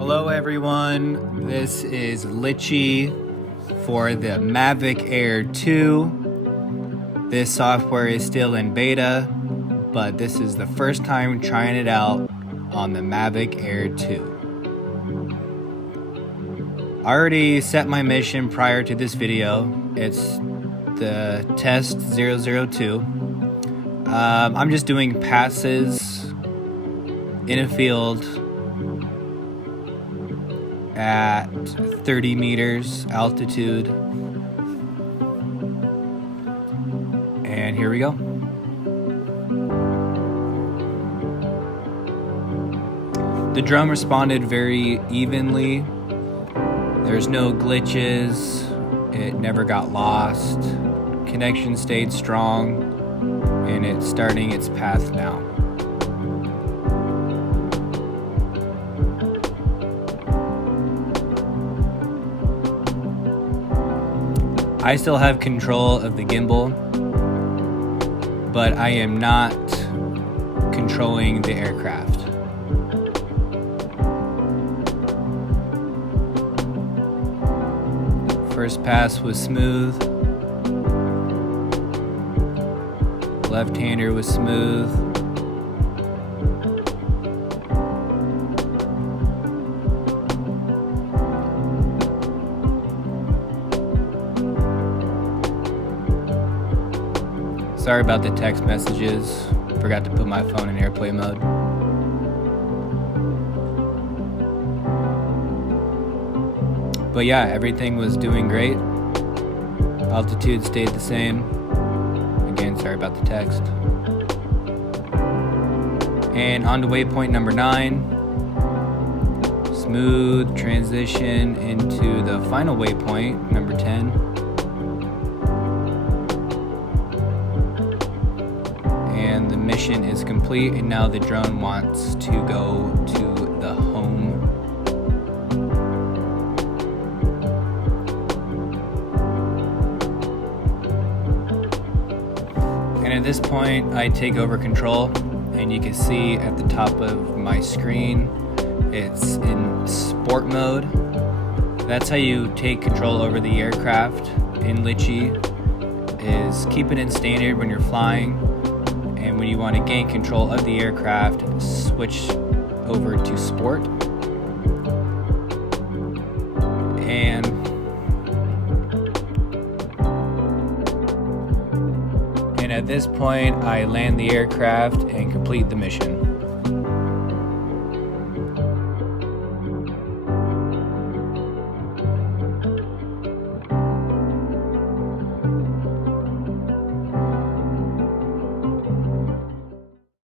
Hello everyone, this is Litchi for the Mavic Air 2. This software is still in beta, but this is the first time trying it out on the Mavic Air 2. I already set my mission prior to this video. It's the test 002. I'm just doing passes in a field at 30 meters altitude, and here we go. The drone responded very evenly. There's no glitches, it never got lost, connection stayed strong, and it's starting its path now. I still have control of the gimbal, but I am not controlling the aircraft. First pass was smooth. Left-hander was smooth. Sorry about the text messages. Forgot to put my phone in airplane mode. But yeah, everything was doing great. Altitude stayed the same. Again, sorry about the text. And on to waypoint number 9. Smooth transition into the final waypoint, number 10. And the mission is complete, and now the drone wants to go to the home. And at this point, I take over control, and you can see at the top of my screen, it's in sport mode. That's how you take control over the aircraft in Litchi, is keep it in standard when you're flying, and when you want to gain control of the aircraft, switch over to sport. And at this point, I land the aircraft and complete the mission.